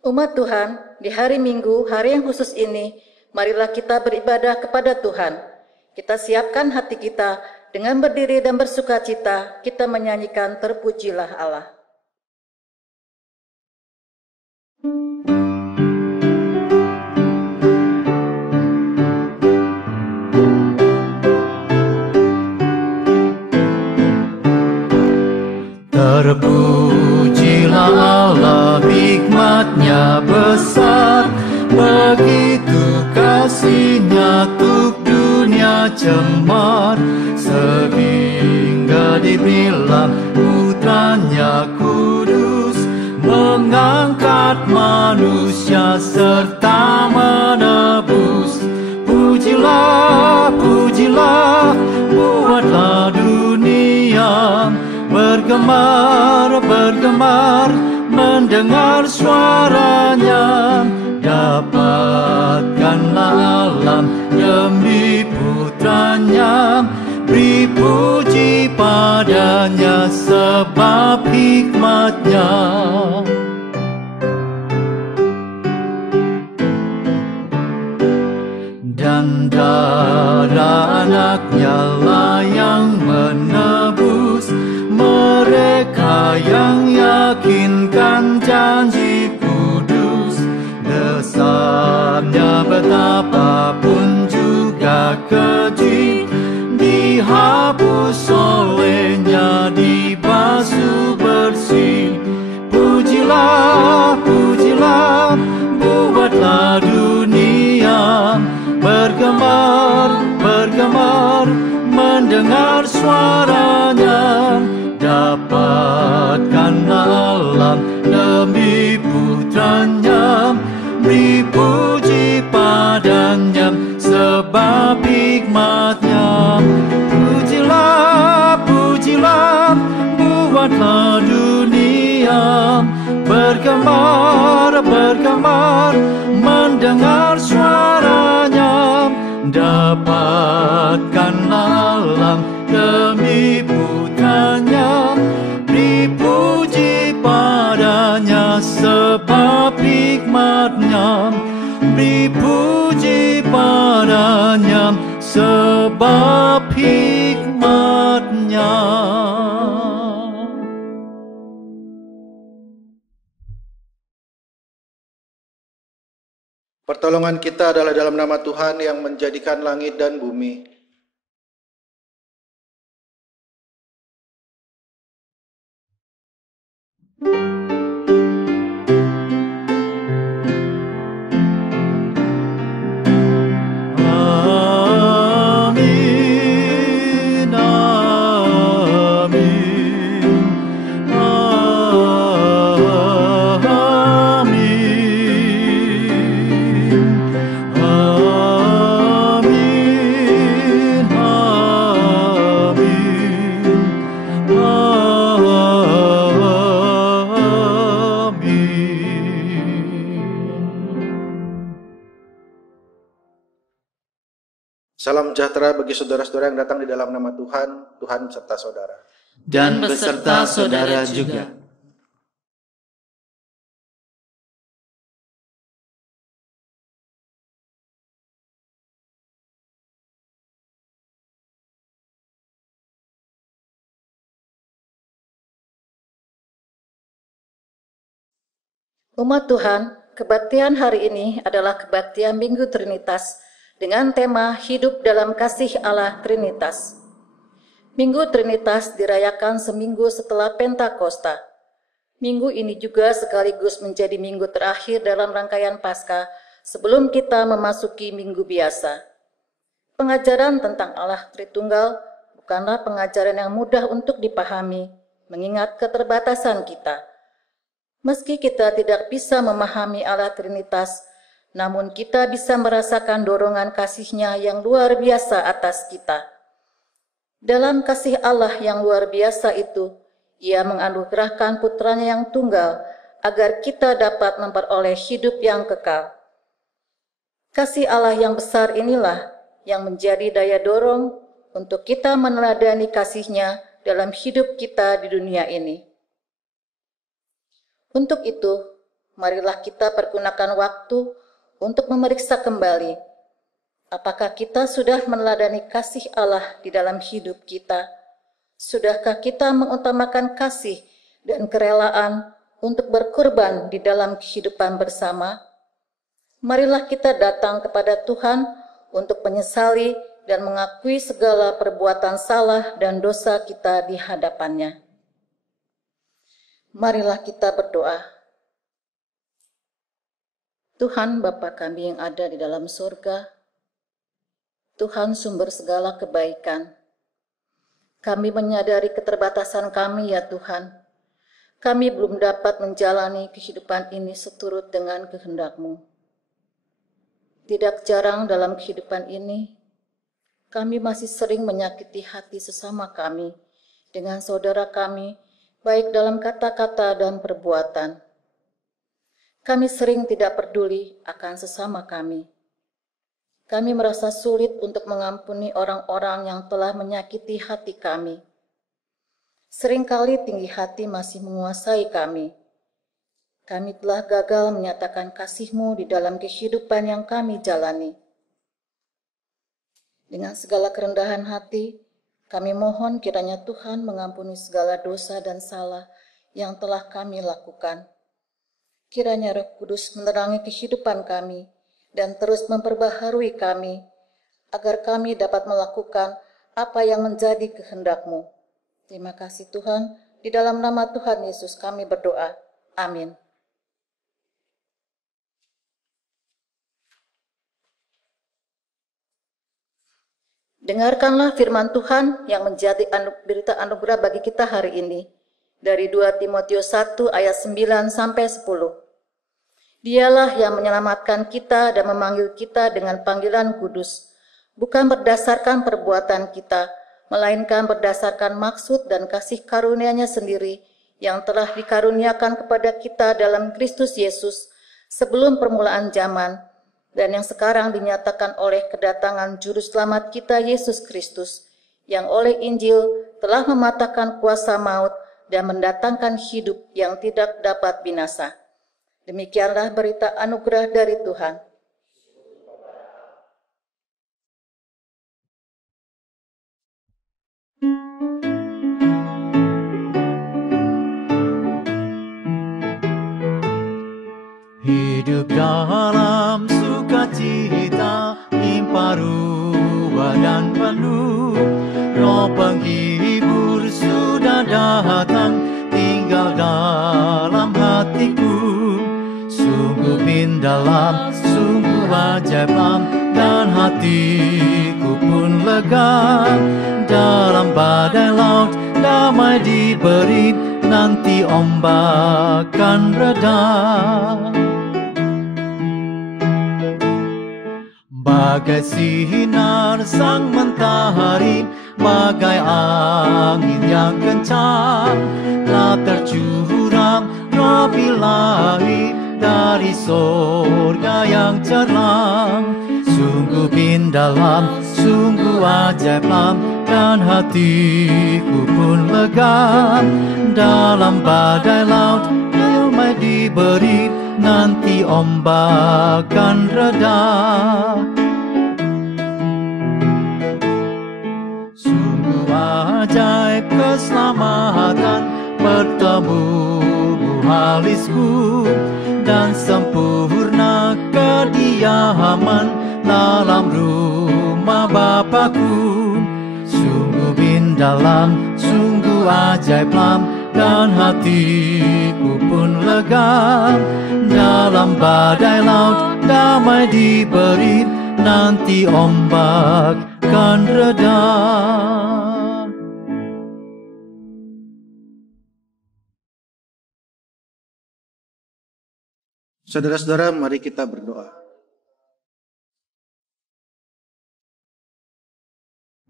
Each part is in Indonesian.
Umat Tuhan, di hari Minggu, hari yang khusus ini, marilah kita beribadah kepada Tuhan. Kita siapkan hati kita dengan berdiri dan bersukacita, kita menyanyikan Terpujilah Allah. Terpujilah Allah, hikmat-Nya besar, begitu kasih-Nya untuk dunia cemar, sehingga dibilang putra-Nya kudus, mengangkat manusia serta menebus. Pujilah, pujilah, buatlah dunia bergemar, bergemar, mendengar suaranya. Dapatkanlah alam demi putranya, beri puji padanya sebab hikmatnya. Dan darah anaknya lah yang menebus mereka yang yakinkan janji kudus. Desanya betapapun juga keji, dihapus olehnya, dibasuh bersih. Pujilah, pujilah, buatlah dunia bergemar, bergemar, mendengar suaranya. Dapatkanlah alam demi putranya, beri puji padanya sebab hikmatnya. Pujilah, pujilah, buatlah dunia bergemar, bergemar, mendengar suaranya. Dapatkanlah alam demi putranya, beri puji padanya sebab hikmatnya, beri puji padanya sebab hikmatnya. Pertolongan kita adalah dalam nama Tuhan yang menjadikan langit dan bumi. Salam sejahtera bagi saudara-saudara yang datang di dalam nama Tuhan, Tuhan serta saudara. Dan beserta saudara juga. Umat Tuhan, kebaktian hari ini adalah kebaktian Minggu Trinitas dengan tema Hidup dalam Kasih Allah Trinitas. Minggu Trinitas dirayakan seminggu setelah Pentakosta. Minggu ini juga sekaligus menjadi minggu terakhir dalam rangkaian Paskah sebelum kita memasuki minggu biasa. Pengajaran tentang Allah Tritunggal bukanlah pengajaran yang mudah untuk dipahami, mengingat keterbatasan kita. Meski kita tidak bisa memahami Allah Trinitas, namun kita bisa merasakan dorongan kasih-Nya yang luar biasa atas kita. Dalam kasih Allah yang luar biasa itu, Ia menganugerahkan putranya yang tunggal agar kita dapat memperoleh hidup yang kekal. Kasih Allah yang besar inilah yang menjadi daya dorong untuk kita meneladani kasih-Nya dalam hidup kita di dunia ini. Untuk itu, marilah kita pergunakan waktu untuk memeriksa kembali apakah kita sudah meneladani kasih Allah di dalam hidup kita. Sudahkah kita mengutamakan kasih dan kerelaan untuk berkorban di dalam kehidupan bersama? Marilah kita datang kepada Tuhan untuk menyesali dan mengakui segala perbuatan salah dan dosa kita di hadapannya. Marilah kita berdoa. Tuhan Bapa kami yang ada di dalam surga, Tuhan sumber segala kebaikan. Kami menyadari keterbatasan kami ya Tuhan. Kami belum dapat menjalani kehidupan ini seturut dengan kehendak-Mu. Tidak jarang dalam kehidupan ini, kami masih sering menyakiti hati sesama kami dengan saudara kami, baik dalam kata-kata dan perbuatan. Kami sering tidak peduli akan sesama kami. Kami merasa sulit untuk mengampuni orang-orang yang telah menyakiti hati kami. Seringkali tinggi hati masih menguasai kami. Kami telah gagal menyatakan kasih-Mu di dalam kehidupan yang kami jalani. Dengan segala kerendahan hati, kami mohon kiranya Tuhan mengampuni segala dosa dan salah yang telah kami lakukan. Kiranya Roh Kudus menerangi kehidupan kami dan terus memperbaharui kami, agar kami dapat melakukan apa yang menjadi kehendak-Mu. Terima kasih Tuhan, di dalam nama Tuhan Yesus kami berdoa. Amin. Dengarkanlah firman Tuhan yang menjadi berita anugerah bagi kita hari ini. Dari 2 Timotius 1 ayat 9 sampai 10. Dialah yang menyelamatkan kita dan memanggil kita dengan panggilan kudus, bukan berdasarkan perbuatan kita, melainkan berdasarkan maksud dan kasih karunia-Nya sendiri yang telah dikaruniakan kepada kita dalam Kristus Yesus sebelum permulaan zaman, dan yang sekarang dinyatakan oleh kedatangan Juru Selamat kita Yesus Kristus, yang oleh Injil telah mematahkan kuasa maut dan mendatangkan hidup yang tidak dapat binasa. Demikianlah berita anugerah dari Tuhan. Hidup dalam sukacita, limpah ruah dan penuh. Roh penghibur sudah datang, tinggal dalam hatiku. Sungguh pindalam, sungguh ajaiblah, dan hatiku pun lega. Dalam badai laut damai diberi, nanti ombak kan reda. Bagai sinar sang mentari, bagai angin yang kencang, telah tercurah Roh Ilahi dari surga yang cerah. Sungguh pindalam, sungguh ajaiblah, dan hatiku pun lega. Dalam badai laut damai diberi, nanti ombak kan reda. Sungguh ajaib keselamatan, bertemu muhalisku, dan sempurna kediaman dalam rumah Bapakku. Sungguh pindalam, sungguh ajaiblah, dan hatiku pun lega. Dalam badai laut damai diberi, nanti ombak kan reda. Saudara-saudara, mari kita berdoa.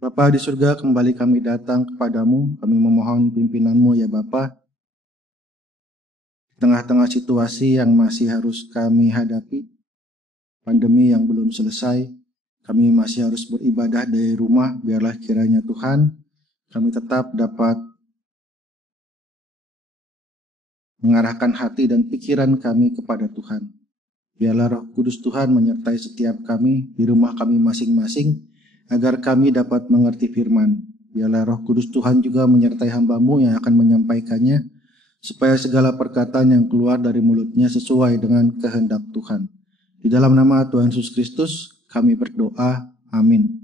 Bapa di surga, kembali kami datang kepadamu. Kami memohon pimpinan-Mu ya Bapa. Di tengah-tengah situasi yang masih harus kami hadapi, pandemi yang belum selesai, kami masih harus beribadah dari rumah. Biarlah kiranya Tuhan, kami tetap dapat mengarahkan hati dan pikiran kami kepada Tuhan. Biarlah Roh Kudus Tuhan menyertai setiap kami di rumah kami masing-masing, agar kami dapat mengerti firman. Biarlah Roh Kudus Tuhan juga menyertai hamba-Mu yang akan menyampaikannya, supaya segala perkataan yang keluar dari mulutnya sesuai dengan kehendak Tuhan. Di dalam nama Tuhan Yesus Kristus, kami berdoa. Amin.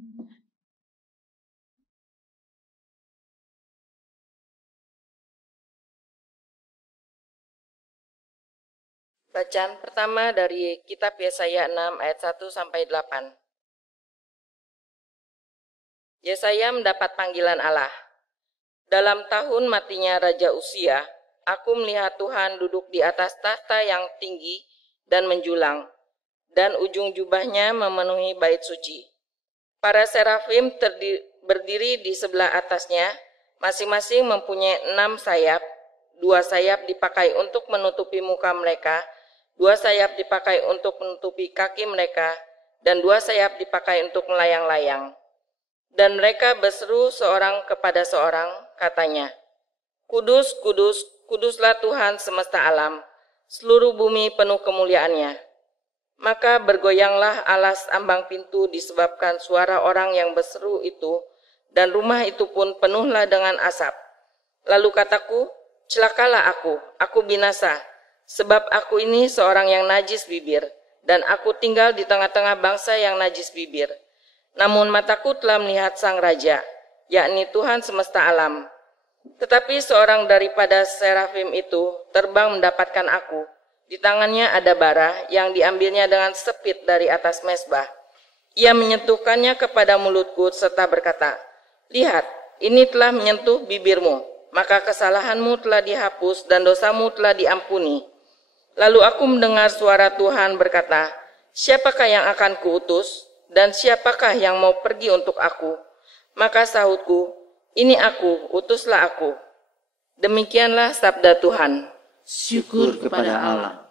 Bacaan pertama dari kitab Yesaya 6 ayat 1 sampai 8. Yesaya mendapat panggilan Allah. Dalam tahun matinya Raja Uzia, aku melihat Tuhan duduk di atas tahta yang tinggi dan menjulang, dan ujung jubahnya memenuhi bait suci. Para serafim berdiri di sebelah atasnya, masing-masing mempunyai 6 sayap. 2 sayap dipakai untuk menutupi muka mereka, 2 sayap dipakai untuk menutupi kaki mereka, dan 2 sayap dipakai untuk melayang-layang. Dan mereka berseru seorang kepada seorang, katanya, Kudus, kudus, kuduslah Tuhan semesta alam, seluruh bumi penuh kemuliaannya. Maka bergoyanglah alas ambang pintu disebabkan suara orang yang berseru itu, dan rumah itu pun penuhlah dengan asap. Lalu kataku, celakalah aku binasa, sebab aku ini seorang yang najis bibir, dan aku tinggal di tengah-tengah bangsa yang najis bibir. Namun mataku telah melihat Sang Raja, yakni Tuhan semesta alam. Tetapi seorang daripada serafim itu terbang mendapatkan aku. Di tangannya ada bara yang diambilnya dengan sepit dari atas mezbah. Ia menyentuhkannya kepada mulutku serta berkata, Lihat, ini telah menyentuh bibirmu, maka kesalahanmu telah dihapus dan dosamu telah diampuni. Lalu aku mendengar suara Tuhan berkata, Siapakah yang akan kuutus, dan siapakah yang mau pergi untuk aku? Maka sahutku, Ini aku, utuslah aku. Demikianlah sabda Tuhan. Syukur kepada Allah.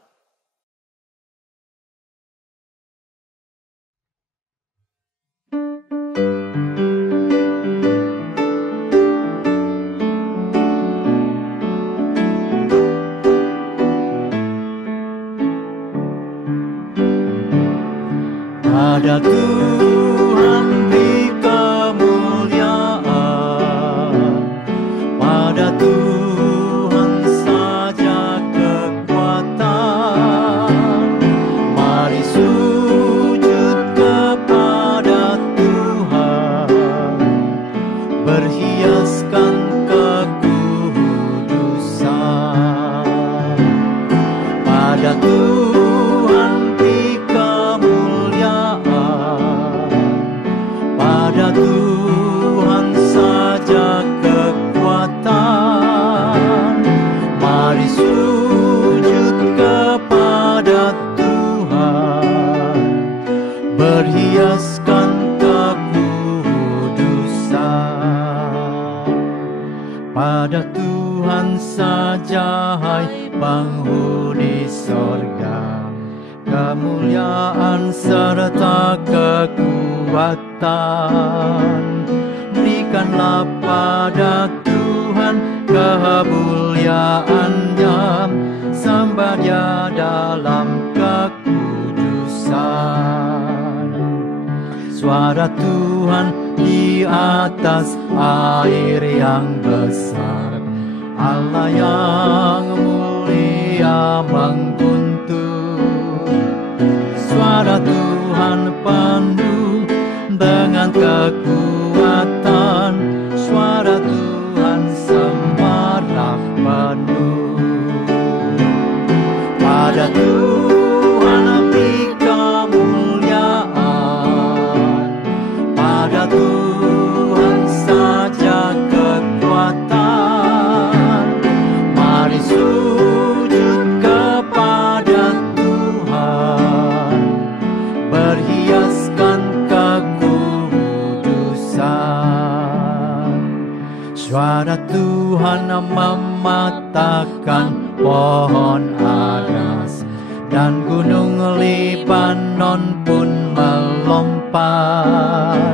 Pada Tuhan beri kemuliaan, pada Tuhan saja kekuatan. Mari sujud kepada Tuhan, berhiaskan kekudusan. Pada Tuhan beri pada Tuhan saja kekuatan. Mari sujud kepada Tuhan, berhiaskan kekudusan. Pada Tuhan saja hai penghuni sorga, kemuliaan serta kekuatan. Berikanlah pada Tuhan kemuliaannya, sembah Dia dalam kekudusan. Suara Tuhan di atas air yang besar, Allah yang mulia mengguntur. Suara Tuhan penuh dengan kekuatan, suara Tuhan semarak penuh. Pada Tuhan beri kemuliaan, pada Tuhan saja kekuatan. Mari sujud kepada Tuhan, berhiaskan kekudusan. Suara Tuhan mematahkan pohon aras, dan gunung Libanon pun melompat.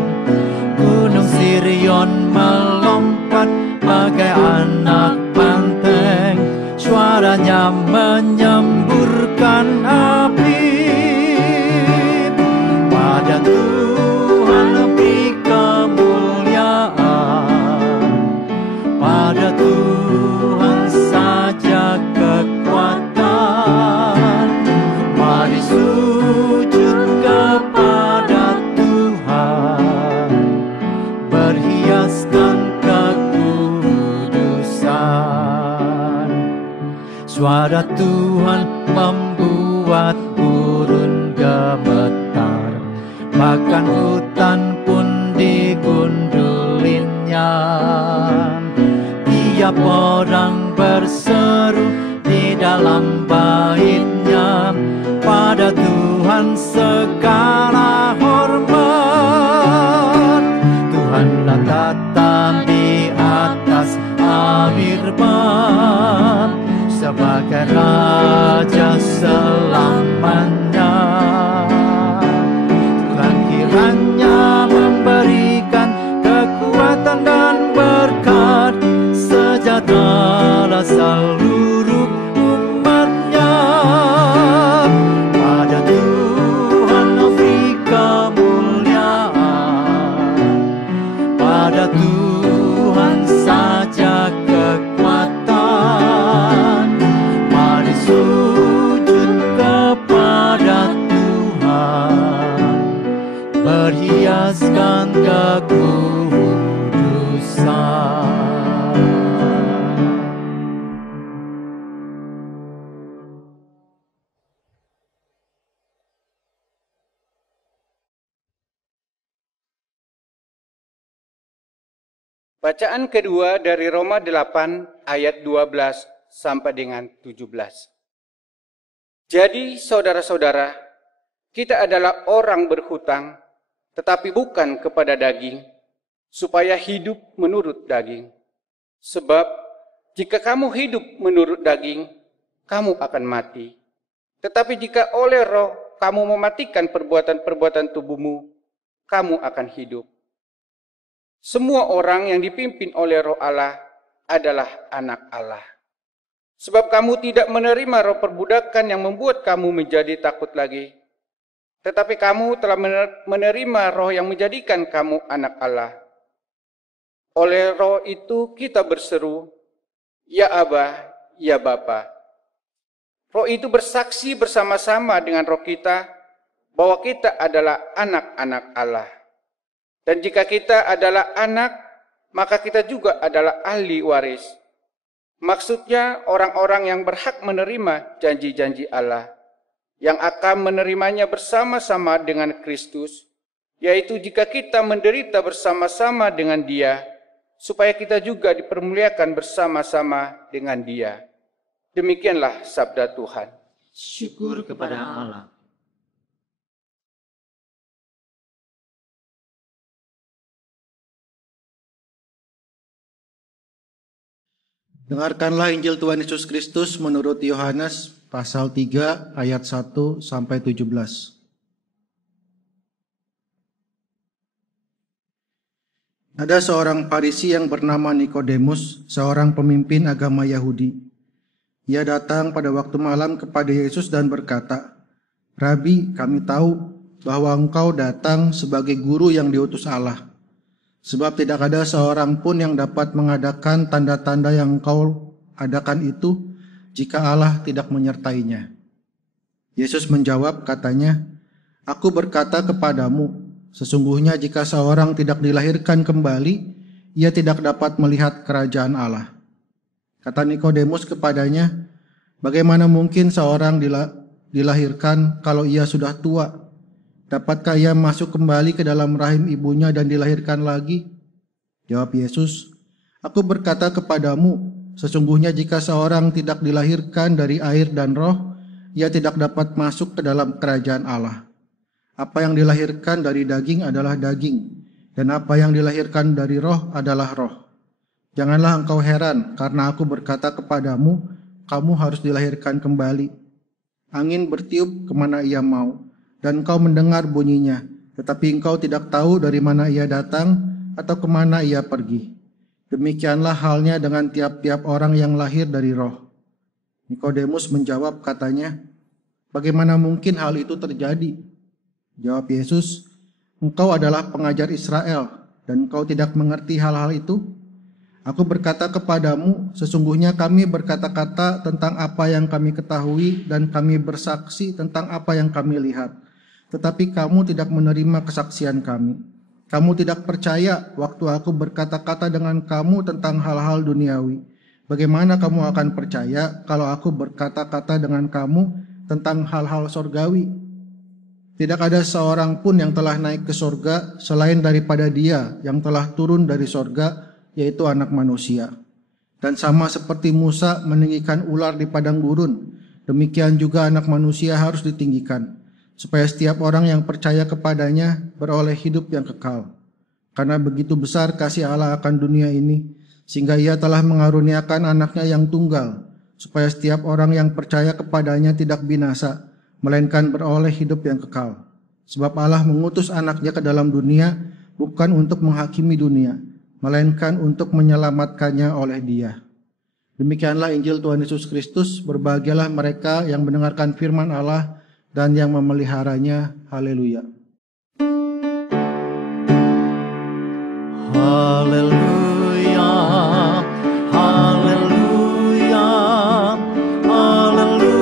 Gunung Sirion melompat bagai anak banteng, suaranya Tuhan membuat gurun gemetar, bahkan hutan pun digundulinya. Tiap orang berseru di dalam bait-Nya, pada Tuhan segala hormat. Tuhanlah datang di atas firman sebagai Raja selamanya. Tuhan kiranya memberikan kekuatan dan berkat sejahtera seluruh umat-Nya. Pada Tuhan beri kemuliaan, pada Tuhan saja kekuatan. Mari sujud kepada Tuhan, berhiaskan kekudusan. Bacaan kedua dari Roma 8 ayat 12 sampai dengan 17. Jadi saudara-saudara, kita adalah orang berhutang, tetapi bukan kepada daging, supaya hidup menurut daging. Sebab jika kamu hidup menurut daging, kamu akan mati. Tetapi jika oleh Roh kamu mematikan perbuatan-perbuatan tubuhmu, kamu akan hidup. Semua orang yang dipimpin oleh Roh Allah adalah anak Allah. Sebab kamu tidak menerima roh perbudakan yang membuat kamu menjadi takut lagi. Tetapi kamu telah menerima roh yang menjadikan kamu anak Allah. Oleh roh itu kita berseru, Ya Aba, Ya Bapa. Roh itu bersaksi bersama-sama dengan roh kita bahwa kita adalah anak-anak Allah. Dan jika kita adalah anak, maka kita juga adalah ahli waris. Maksudnya orang-orang yang berhak menerima janji-janji Allah, yang akan menerimanya bersama-sama dengan Kristus, yaitu jika kita menderita bersama-sama dengan Dia, supaya kita juga dipermuliakan bersama-sama dengan Dia. Demikianlah sabda Tuhan. Syukur kepada Allah. Dengarkanlah Injil Tuhan Yesus Kristus menurut Yohanes pasal 3 ayat 1 sampai 17. Ada seorang Farisi yang bernama Nikodemus, seorang pemimpin agama Yahudi. Ia datang pada waktu malam kepada Yesus dan berkata, "Rabi, kami tahu bahwa engkau datang sebagai guru yang diutus Allah. Sebab tidak ada seorang pun yang dapat mengadakan tanda-tanda yang engkau adakan itu jika Allah tidak menyertainya." Yesus menjawab katanya, "Aku berkata kepadamu, sesungguhnya jika seorang tidak dilahirkan kembali, ia tidak dapat melihat kerajaan Allah." Kata Nikodemus kepadanya, "Bagaimana mungkin seorang dilahirkan kalau ia sudah tua? Dapatkah ia masuk kembali ke dalam rahim ibunya dan dilahirkan lagi?" Jawab Yesus, "Aku berkata kepadamu, sesungguhnya jika seorang tidak dilahirkan dari air dan roh, ia tidak dapat masuk ke dalam kerajaan Allah. Apa yang dilahirkan dari daging adalah daging, dan apa yang dilahirkan dari roh adalah roh. Janganlah engkau heran, karena aku berkata kepadamu, kamu harus dilahirkan kembali. Angin bertiup kemana ia mau, dan engkau mendengar bunyinya, tetapi engkau tidak tahu dari mana ia datang atau kemana ia pergi. Demikianlah halnya dengan tiap-tiap orang yang lahir dari roh." Nikodemus menjawab katanya, "Bagaimana mungkin hal itu terjadi?" Jawab Yesus, "Engkau adalah pengajar Israel, dan engkau tidak mengerti hal-hal itu? Aku berkata kepadamu, sesungguhnya kami berkata-kata tentang apa yang kami ketahui dan kami bersaksi tentang apa yang kami lihat. Tetapi kamu tidak menerima kesaksian kami. Kamu tidak percaya waktu aku berkata-kata dengan kamu tentang hal-hal duniawi. Bagaimana kamu akan percaya kalau aku berkata-kata dengan kamu tentang hal-hal sorgawi? Tidak ada seorang pun yang telah naik ke sorga selain daripada Dia yang telah turun dari sorga, yaitu Anak Manusia. Dan sama seperti Musa meninggikan ular di padang gurun, demikian juga Anak Manusia harus ditinggikan, supaya setiap orang yang percaya kepadanya beroleh hidup yang kekal. Karena begitu besar kasih Allah akan dunia ini, sehingga Ia telah mengaruniakan anaknya yang tunggal, supaya setiap orang yang percaya kepadanya tidak binasa, melainkan beroleh hidup yang kekal. Sebab Allah mengutus anaknya ke dalam dunia, bukan untuk menghakimi dunia, melainkan untuk menyelamatkannya oleh Dia. Demikianlah Injil Tuhan Yesus Kristus. Berbahagialah mereka yang mendengarkan firman Allah dan yang memeliharanya. Haleluya. Haleluya, haleluya, haleluya.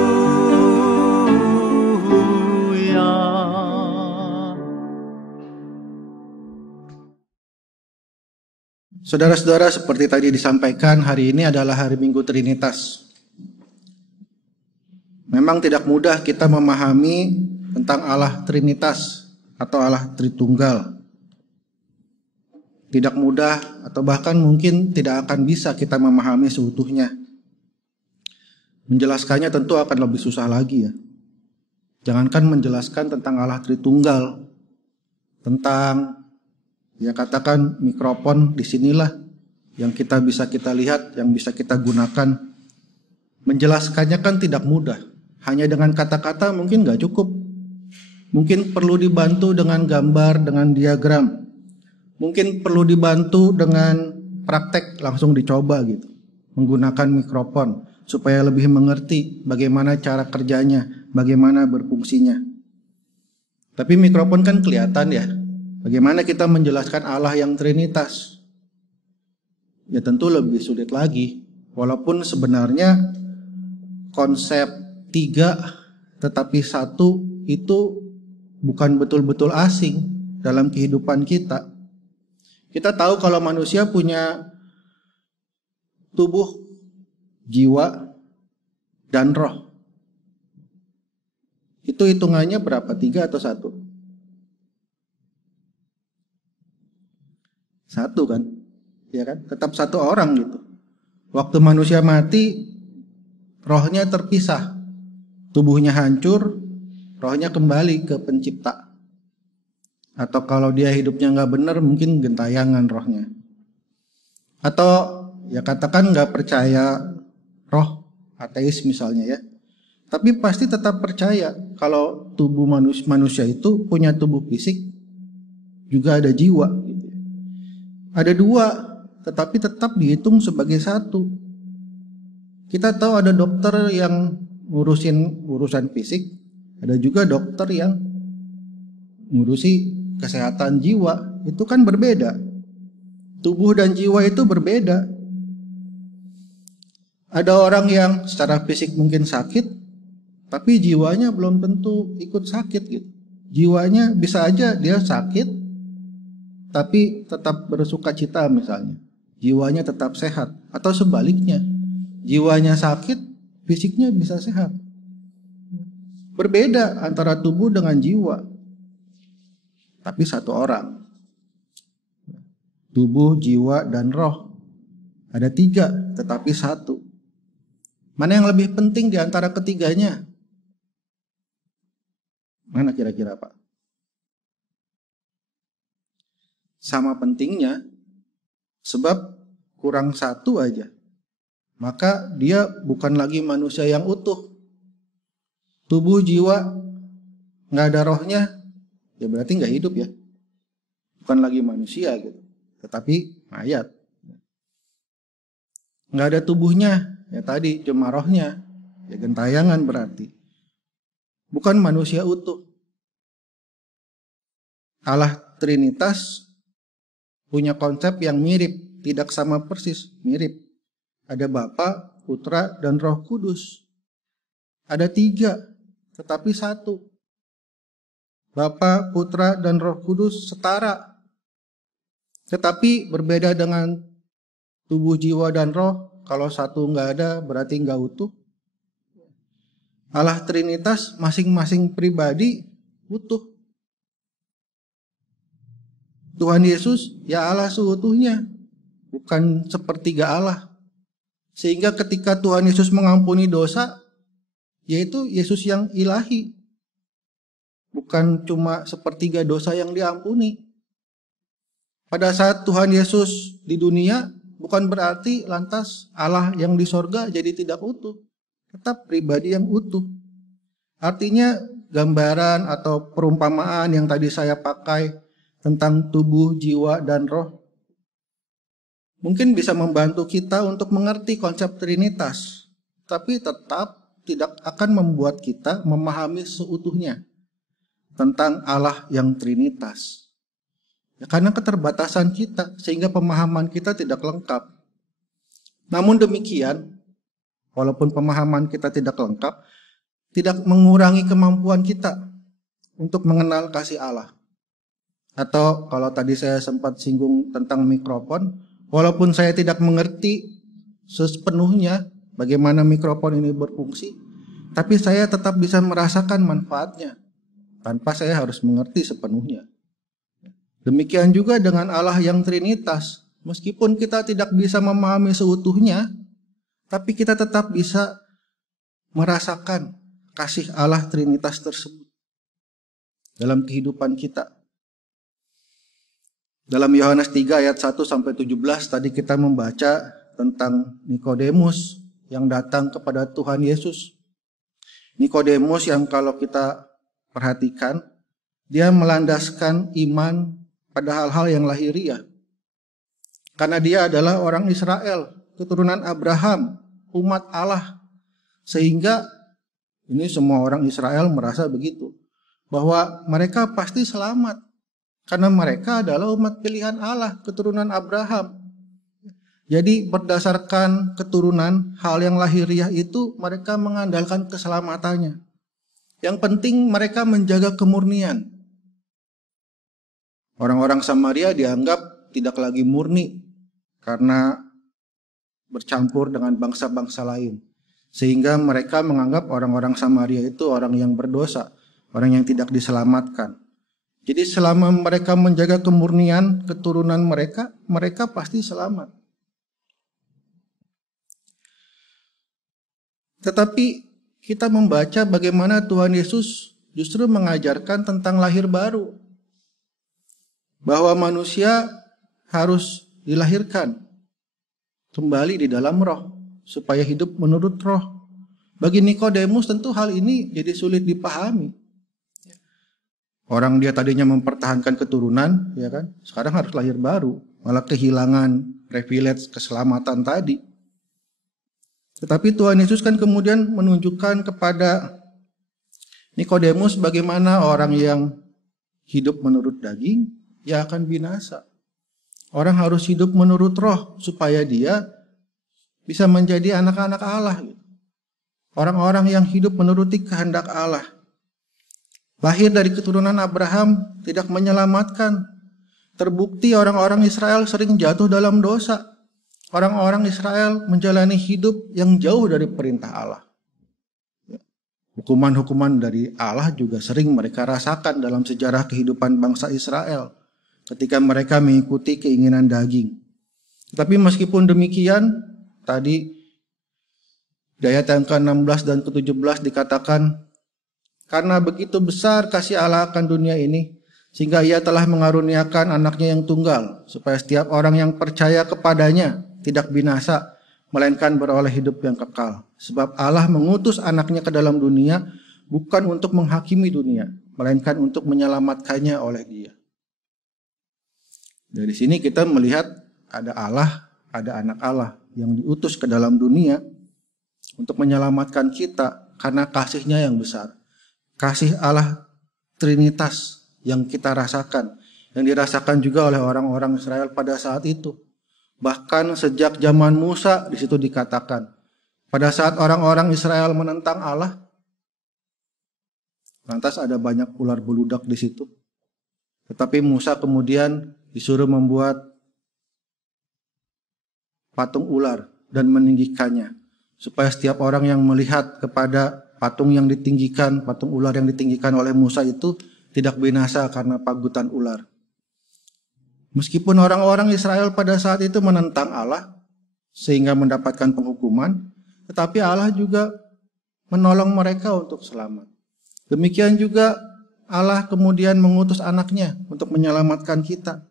Saudara-saudara, seperti tadi disampaikan, hari ini adalah hari Minggu Trinitas. Memang tidak mudah kita memahami tentang Allah Trinitas atau Allah Tritunggal. Tidak mudah atau bahkan mungkin tidak akan bisa kita memahami seutuhnya. Menjelaskannya tentu akan lebih susah lagi ya. Jangankan menjelaskan tentang Allah Tritunggal, tentang ya katakan mikrofon di sinilah yang kita lihat, yang bisa kita gunakan. Menjelaskannya kan tidak mudah. Hanya dengan kata-kata mungkin gak cukup. Mungkin perlu dibantu dengan gambar, dengan diagram. Mungkin perlu dibantu dengan praktek, langsung dicoba gitu. Menggunakan mikrofon supaya lebih mengerti bagaimana cara kerjanya, bagaimana berfungsinya. Tapi mikrofon kan kelihatan ya. Bagaimana kita menjelaskan Allah yang Trinitas? Ya tentu lebih sulit lagi. Walaupun sebenarnya konsep 3 tetapi 1 itu bukan betul-betul asing dalam kehidupan kita. Kita tahu kalau manusia punya tubuh, jiwa, dan roh. Itu hitungannya berapa? 3 atau 1? 1 kan? Ya kan? Tetap 1 orang gitu. Waktu manusia mati, rohnya terpisah. Tubuhnya hancur, rohnya kembali ke pencipta. Atau kalau dia hidupnya gak benar, mungkin gentayangan rohnya. Atau ya katakan gak percaya roh, ateis misalnya ya. Tapi pasti tetap percaya kalau tubuh manusia itu punya tubuh fisik, juga ada jiwa. Ada 2, tetapi tetap dihitung sebagai 1. Kita tahu ada dokter yang ngurusin urusan fisik, ada juga dokter yang ngurusi kesehatan jiwa. Itu kan berbeda. Tubuh dan jiwa itu berbeda. Ada orang yang secara fisik mungkin sakit, tapi jiwanya belum tentu ikut sakit gitu. Jiwanya bisa aja dia sakit, tapi tetap bersukacita misalnya. Jiwanya tetap sehat. Atau sebaliknya, jiwanya sakit, fisiknya bisa sehat. Berbeda antara tubuh dengan jiwa. Tapi 1 orang. Tubuh, jiwa, dan roh. Ada 3, tetapi 1. Mana yang lebih penting di antara ketiganya? Mana kira-kira Pak? Sama pentingnya, sebab kurang 1 aja. Maka dia bukan lagi manusia yang utuh. Tubuh, jiwa, gak ada rohnya, ya berarti gak hidup ya. Bukan lagi manusia gitu, tetapi mayat. Gak ada tubuhnya, ya tadi cuma rohnya, ya gentayangan berarti. Bukan manusia utuh. Allah Trinitas punya konsep yang mirip, tidak sama persis, mirip. Ada Bapa, Putra, dan Roh Kudus. Ada 3, tetapi 1. Bapa, Putra, dan Roh Kudus setara. Tetapi berbeda dengan tubuh, jiwa, dan roh. kalau satu nggak ada berarti nggak utuh. Allah Trinitas masing-masing pribadi utuh. Tuhan Yesus ya Allah seutuhnya, bukan sepertiga Allah. Sehingga ketika Tuhan Yesus mengampuni dosa, yaitu Yesus yang ilahi. Bukan cuma sepertiga dosa yang diampuni. Pada saat Tuhan Yesus di dunia, bukan berarti lantas Allah yang di sorga jadi tidak utuh. Tetap pribadi yang utuh. Artinya gambaran atau perumpamaan yang tadi saya pakai tentang tubuh, jiwa, dan roh mungkin bisa membantu kita untuk mengerti konsep Trinitas, tapi tetap tidak akan membuat kita memahami seutuhnya tentang Allah yang Trinitas. Ya, karena keterbatasan kita, sehingga pemahaman kita tidak lengkap. Namun demikian, walaupun pemahaman kita tidak lengkap, tidak mengurangi kemampuan kita untuk mengenal kasih Allah. Atau kalau tadi saya sempat singgung tentang mikrofon, walaupun saya tidak mengerti sepenuhnya bagaimana mikrofon ini berfungsi, tapi saya tetap bisa merasakan manfaatnya tanpa saya harus mengerti sepenuhnya. Demikian juga dengan Allah yang Trinitas, meskipun kita tidak bisa memahami seutuhnya, tapi kita tetap bisa merasakan kasih Allah Trinitas tersebut dalam kehidupan kita. Dalam Yohanes 3 ayat 1 sampai 17 tadi kita membaca tentang Nikodemus yang datang kepada Tuhan Yesus. Nikodemus yang kalau kita perhatikan, dia melandaskan iman pada hal-hal yang lahiriah. Karena dia adalah orang Israel, keturunan Abraham, umat Allah. Sehingga ini semua orang Israel merasa begitu, bahwa mereka pasti selamat. Karena mereka adalah umat pilihan Allah, keturunan Abraham. Jadi berdasarkan keturunan, hal yang lahiriah itu mereka mengandalkan keselamatannya. Yang penting mereka menjaga kemurnian. Orang-orang Samaria dianggap tidak lagi murni karena bercampur dengan bangsa-bangsa lain. Sehingga mereka menganggap orang-orang Samaria itu orang yang berdosa, orang yang tidak diselamatkan. Jadi selama mereka menjaga kemurnian keturunan mereka, mereka pasti selamat. Tetapi kita membaca bagaimana Tuhan Yesus justru mengajarkan tentang lahir baru. Bahwa manusia harus dilahirkan kembali di dalam roh, supaya hidup menurut roh. Bagi Nikodemus tentu hal ini jadi sulit dipahami. Orang dia tadinya mempertahankan keturunan, ya kan? Sekarang harus lahir baru, malah kehilangan privilege keselamatan tadi. Tetapi Tuhan Yesus kan kemudian menunjukkan kepada Nikodemus bagaimana orang yang hidup menurut daging, ya akan binasa. Orang harus hidup menurut roh supaya dia bisa menjadi anak-anak Allah. Orang-orang yang hidup menuruti kehendak Allah. Lahir dari keturunan Abraham tidak menyelamatkan. Terbukti orang-orang Israel sering jatuh dalam dosa. Orang-orang Israel menjalani hidup yang jauh dari perintah Allah. Hukuman-hukuman dari Allah juga sering mereka rasakan dalam sejarah kehidupan bangsa Israel ketika mereka mengikuti keinginan daging. Tapi meskipun demikian, tadi di ayat yang ke-16 dan ke-17 dikatakan, karena begitu besar kasih Allah akan dunia ini, sehingga ia telah mengaruniakan anaknya yang tunggal, supaya setiap orang yang percaya kepadanya tidak binasa, melainkan beroleh hidup yang kekal. Sebab Allah mengutus anaknya ke dalam dunia, bukan untuk menghakimi dunia, melainkan untuk menyelamatkannya oleh dia. Dari sini kita melihat ada Allah, ada anak Allah yang diutus ke dalam dunia untuk menyelamatkan kita karena kasih-Nya yang besar. Kasih Allah Trinitas yang kita rasakan, yang dirasakan juga oleh orang-orang Israel pada saat itu. Bahkan sejak zaman Musa di situ dikatakan, pada saat orang-orang Israel menentang Allah, lantas ada banyak ular beludak di situ. Tetapi Musa kemudian disuruh membuat patung ular dan meninggikannya, supaya setiap orang yang melihat kepada patung yang ditinggikan, patung ular yang ditinggikan oleh Musa itu tidak binasa karena pagutan ular. Meskipun orang-orang Israel pada saat itu menentang Allah sehingga mendapatkan penghukuman, tetapi Allah juga menolong mereka untuk selamat. Demikian juga Allah kemudian mengutus anaknya untuk menyelamatkan kita.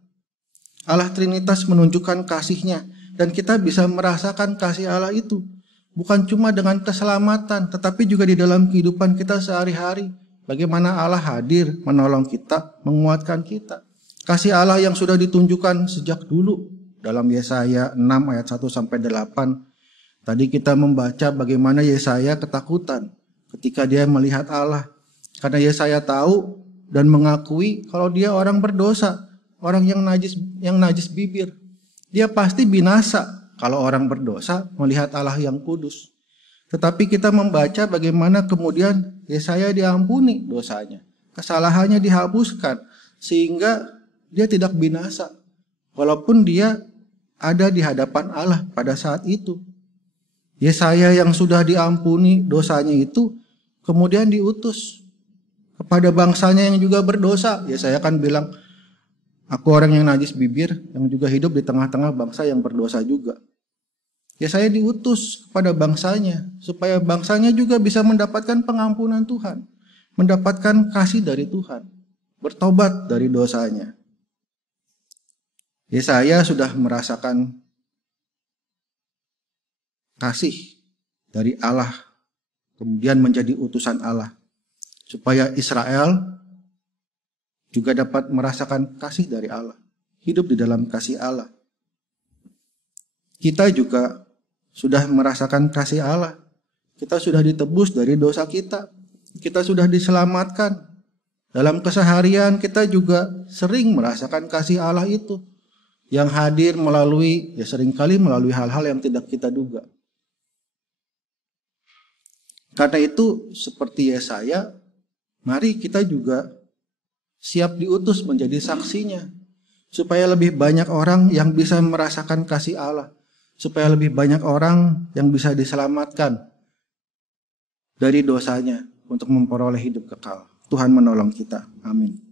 Allah Trinitas menunjukkan kasih-Nya dan kita bisa merasakan kasih Allah itu. Bukan cuma dengan keselamatan, tetapi juga di dalam kehidupan kita sehari-hari. Bagaimana Allah hadir menolong kita, menguatkan kita. Kasih Allah yang sudah ditunjukkan sejak dulu dalam Yesaya 6 ayat 1-8. Tadi kita membaca bagaimana Yesaya ketakutan ketika dia melihat Allah. Karena Yesaya tahu dan mengakui kalau dia orang berdosa, orang yang najis bibir. Dia pasti binasa kalau orang berdosa melihat Allah yang kudus. Tetapi kita membaca bagaimana kemudian Yesaya diampuni dosanya. Kesalahannya dihapuskan sehingga dia tidak binasa. Walaupun dia ada di hadapan Allah pada saat itu. Yesaya yang sudah diampuni dosanya itu kemudian diutus kepada bangsanya yang juga berdosa. Yesaya kan bilang, aku orang yang najis bibir, yang juga hidup di tengah-tengah bangsa yang berdosa juga. Yesaya diutus kepada bangsanya, supaya bangsanya juga bisa mendapatkan pengampunan Tuhan, mendapatkan kasih dari Tuhan, bertobat dari dosanya. Yesaya sudah merasakan kasih dari Allah, kemudian menjadi utusan Allah, supaya Israel juga dapat merasakan kasih dari Allah, hidup di dalam kasih Allah. Kita juga sudah merasakan kasih Allah. Kita sudah ditebus dari dosa kita. Kita sudah diselamatkan. Dalam keseharian kita juga sering merasakan kasih Allah itu, yang hadir seringkali melalui hal-hal yang tidak kita duga. Karena itu seperti Yesaya, mari kita juga siap diutus menjadi saksinya, supaya lebih banyak orang yang bisa merasakan kasih Allah, supaya lebih banyak orang yang bisa diselamatkan dari dosanya untuk memperoleh hidup kekal. Tuhan menolong kita. Amin.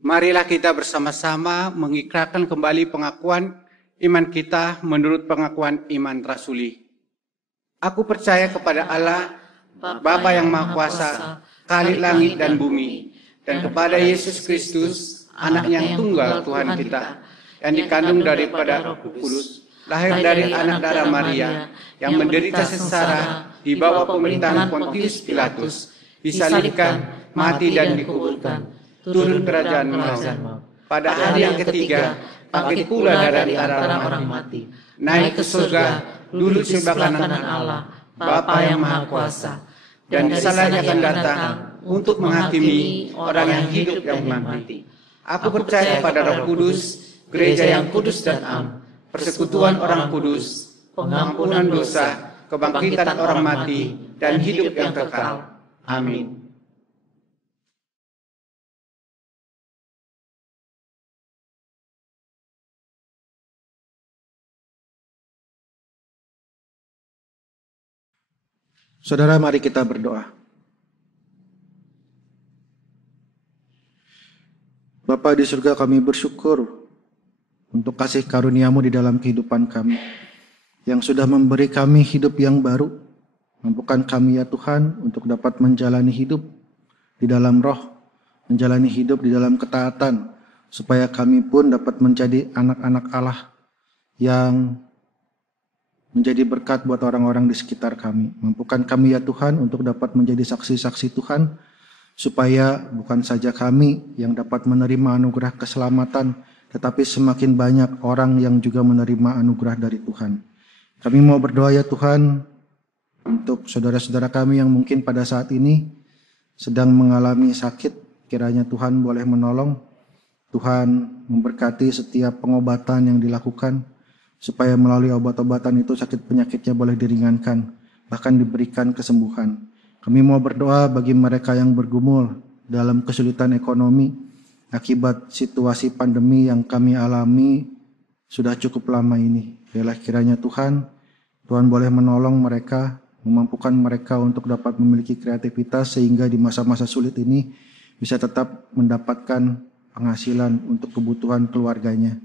Marilah kita bersama-sama mengikrarkan kembali pengakuan iman kita menurut pengakuan iman rasuli. Aku percaya kepada Allah, Bapa yang Maha Kuasa, Khalik langit dan bumi, dan kepada Yesus Kristus, Anak yang tunggal Tuhan kita, yang dikandung daripada Roh Kudus, lahir dari anak darah Maria, yang menderita sengsara di bawah pemerintahan Pontius Pilatus, disalibkan, mati dan dikuburkan, turun kerajaan maut. Pada hari yang ketiga, bangkit pula dari antara orang mati, naik ke surga, duduk sebelah kanan Allah, Bapa yang Maha Kuasa, dan di sananya akan datang untuk menghakimi orang yang hidup dan mati. Aku percaya pada Roh Kudus, gereja yang kudus dan am, persekutuan orang kudus, pengampunan dosa, kebangkitan orang mati, dan hidup yang kekal. Amin. Saudara, mari kita berdoa. Bapa di surga, kami bersyukur untuk kasih karunia-Mu di dalam kehidupan kami, yang sudah memberi kami hidup yang baru. Mampukan kami ya Tuhan untuk dapat menjalani hidup di dalam roh, menjalani hidup di dalam ketaatan, supaya kami pun dapat menjadi anak-anak Allah yang menjadi berkat buat orang-orang di sekitar kami. Mampukan kami ya Tuhan untuk dapat menjadi saksi-saksi Tuhan, supaya bukan saja kami yang dapat menerima anugerah keselamatan, tetapi semakin banyak orang yang juga menerima anugerah dari Tuhan. Kami mau berdoa ya Tuhan untuk saudara-saudara kami yang mungkin pada saat ini sedang mengalami sakit. Kiranya Tuhan boleh menolong, Tuhan memberkati setiap pengobatan yang dilakukan, supaya melalui obat-obatan itu sakit penyakitnya boleh diringankan, bahkan diberikan kesembuhan. Kami mau berdoa bagi mereka yang bergumul dalam kesulitan ekonomi akibat situasi pandemi yang kami alami sudah cukup lama ini. Biarlah kiranya Tuhan boleh menolong mereka, memampukan mereka untuk dapat memiliki kreativitas sehingga di masa-masa sulit ini bisa tetap mendapatkan penghasilan untuk kebutuhan keluarganya.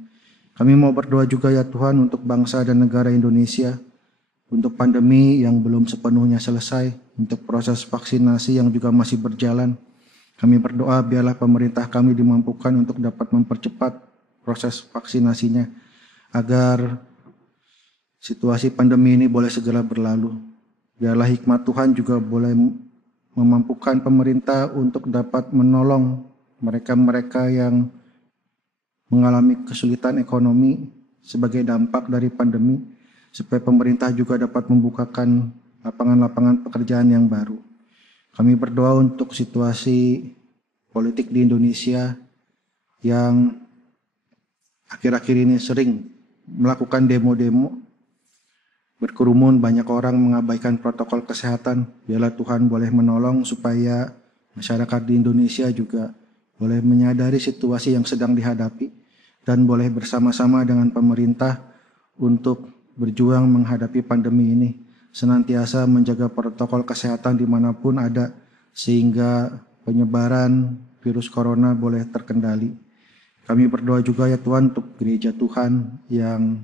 Kami mau berdoa juga ya Tuhan untuk bangsa dan negara Indonesia, untuk pandemi yang belum sepenuhnya selesai, untuk proses vaksinasi yang juga masih berjalan. Kami berdoa biarlah pemerintah kami dimampukan untuk dapat mempercepat proses vaksinasinya, agar situasi pandemi ini boleh segera berlalu. Biarlah hikmat Tuhan juga boleh memampukan pemerintah untuk dapat menolong mereka-mereka yang mengalami kesulitan ekonomi sebagai dampak dari pandemi, supaya pemerintah juga dapat membukakan lapangan-lapangan pekerjaan yang baru. Kami berdoa untuk situasi politik di Indonesia yang akhir-akhir ini sering melakukan demo-demo, berkerumun, banyak orang mengabaikan protokol kesehatan. Biarlah Tuhan boleh menolong supaya masyarakat di Indonesia juga boleh menyadari situasi yang sedang dihadapi dan boleh bersama-sama dengan pemerintah untuk berjuang menghadapi pandemi ini, senantiasa menjaga protokol kesehatan dimanapun ada, sehingga penyebaran virus corona boleh terkendali. Kami berdoa juga ya Tuhan untuk gereja Tuhan yang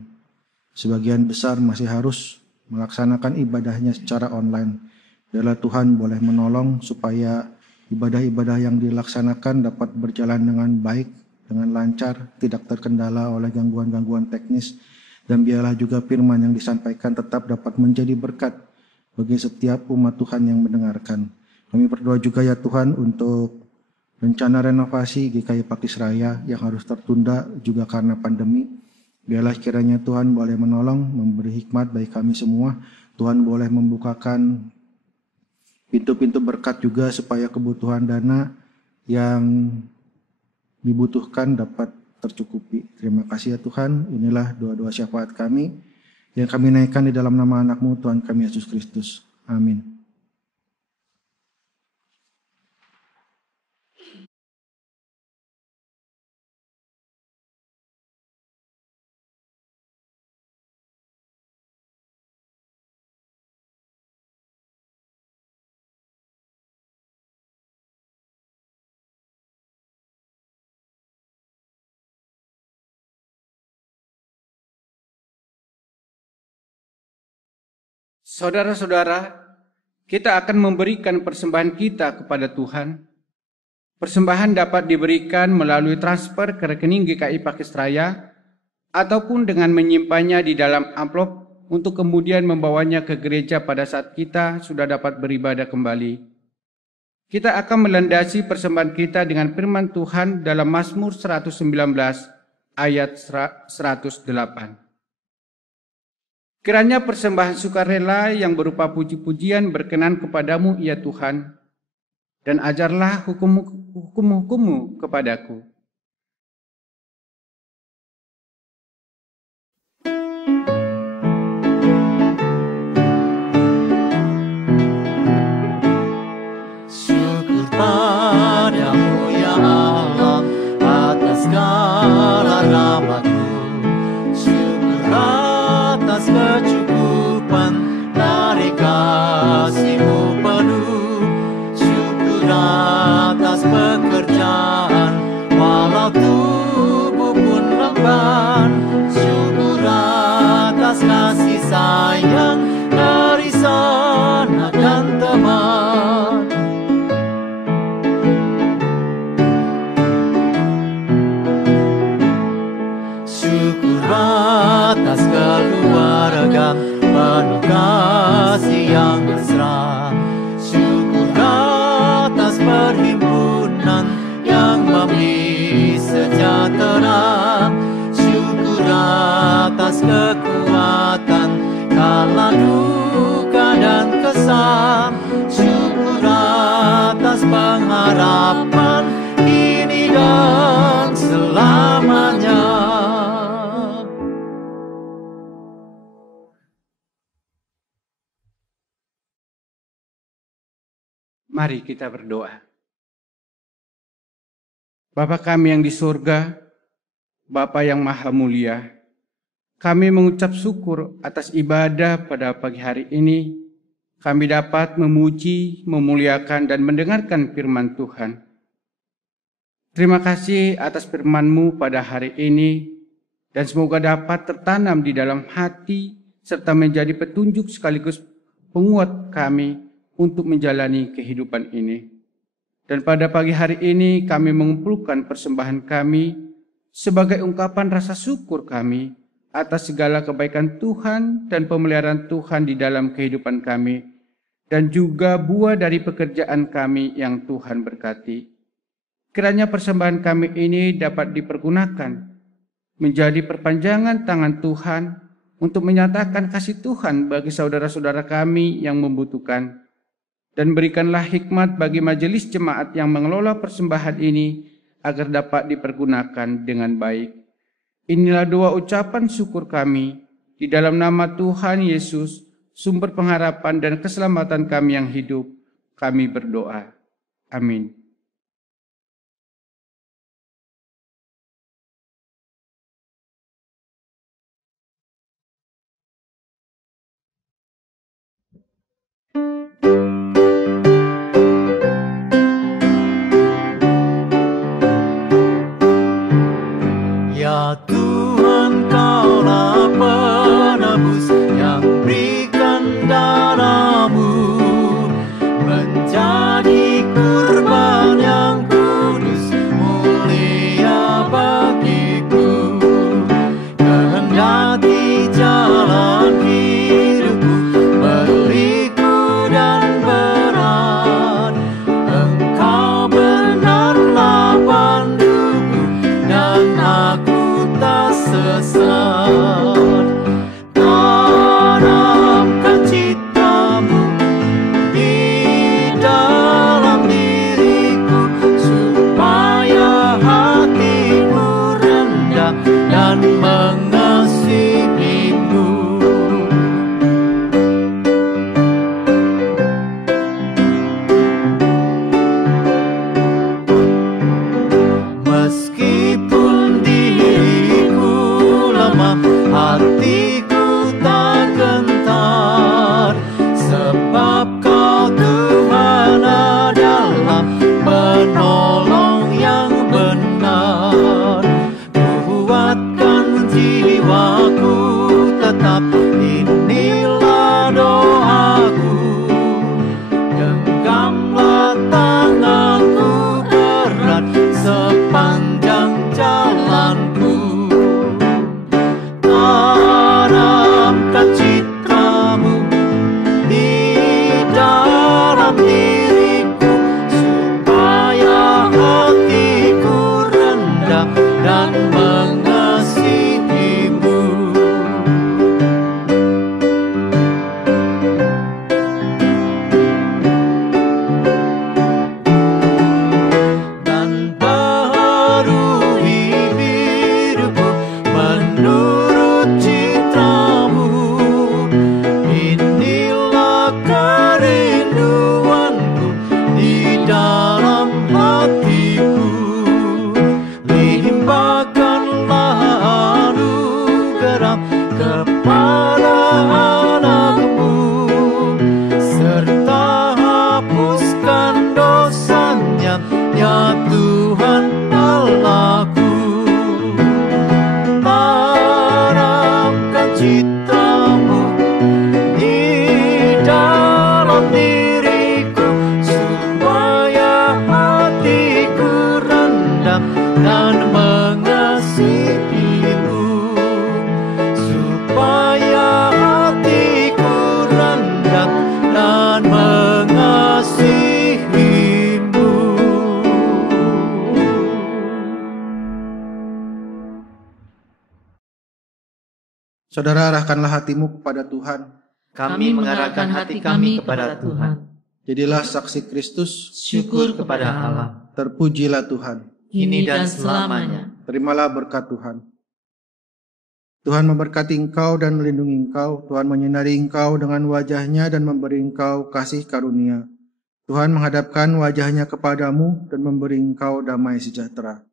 sebagian besar masih harus melaksanakan ibadahnya secara online. Biarlah Tuhan boleh menolong supaya ibadah-ibadah yang dilaksanakan dapat berjalan dengan baik, dengan lancar, tidak terkendala oleh gangguan-gangguan teknis. Dan biarlah juga firman yang disampaikan tetap dapat menjadi berkat bagi setiap umat Tuhan yang mendengarkan. Kami berdoa juga ya Tuhan untuk rencana renovasi GKI Pakis Raya yang harus tertunda juga karena pandemi. Biarlah kiranya Tuhan boleh menolong, memberi hikmat bagi kami semua. Tuhan boleh membukakan pintu-pintu berkat juga supaya kebutuhan dana yang dibutuhkan dapat tercukupi. Terima kasih ya Tuhan. Inilah doa-doa syafaat kami yang kami naikkan di dalam nama anak-Mu Tuhan kami Yesus Kristus. Amin. Saudara-saudara, kita akan memberikan persembahan kita kepada Tuhan. Persembahan dapat diberikan melalui transfer ke rekening GKI Pakis Raya ataupun dengan menyimpannya di dalam amplop untuk kemudian membawanya ke gereja pada saat kita sudah dapat beribadah kembali. Kita akan melandasi persembahan kita dengan firman Tuhan dalam Mazmur 119 ayat 108. Kiranya persembahan sukarela yang berupa puji-pujian berkenan kepadamu ya Tuhan, dan ajarlah hukum-hukum-Mu kepadaku. Syukur padamu ya Allah atas segala rahmat-Mu. Syukur atas kecukupan dari kasih-Mu penuh. Syukur atas pekerjaan walau tubuh pun lemban. Syukur atas kasih sayang dari sanak dan teman. Syukur atas keluarga penuh kasih yang mesra. Syukur atas perhimpunan yang memberi sejahtera. Syukur atas kekuatan kala duka dan kesal. Syukur atas pengharapan kini dan selamanya. Mari kita berdoa. Bapa kami yang di surga, Bapa yang maha mulia, kami mengucap syukur atas ibadah pada pagi hari ini. Kami dapat memuji, memuliakan, dan mendengarkan firman Tuhan. Terima kasih atas firman-Mu pada hari ini, dan semoga dapat tertanam di dalam hati, serta menjadi petunjuk sekaligus penguat kami untuk menjalani kehidupan ini. Dan pada pagi hari ini kami mengumpulkan persembahan kami sebagai ungkapan rasa syukur kami atas segala kebaikan Tuhan dan pemeliharaan Tuhan di dalam kehidupan kami, dan juga buah dari pekerjaan kami yang Tuhan berkati. Kiranya persembahan kami ini dapat dipergunakan menjadi perpanjangan tangan Tuhan untuk menyatakan kasih Tuhan bagi saudara-saudara kami yang membutuhkan. Dan berikanlah hikmat bagi majelis jemaat yang mengelola persembahan ini agar dapat dipergunakan dengan baik. Inilah doa ucapan syukur kami di dalam nama Tuhan Yesus, sumber pengharapan dan keselamatan kami yang hidup. Kami berdoa. Amin. Ya Tuhan, Kaulah penebus yang berikan darah-Mu menjadi kurban dan mengasihimu, supaya hatiku rendah dan mengasihimu. Saudara, arahkanlah hatimu kepada Tuhan. Kami mengarahkan hati kami kepada Tuhan. Jadilah saksi Kristus. Syukur kepada Allah. Terpujilah Tuhan. Kini dan selamanya. Terimalah berkat Tuhan. Tuhan memberkati engkau dan melindungi engkau. Tuhan menyinari engkau dengan wajah-Nya dan memberi engkau kasih karunia. Tuhan menghadapkan wajah-Nya kepadamu dan memberi engkau damai sejahtera.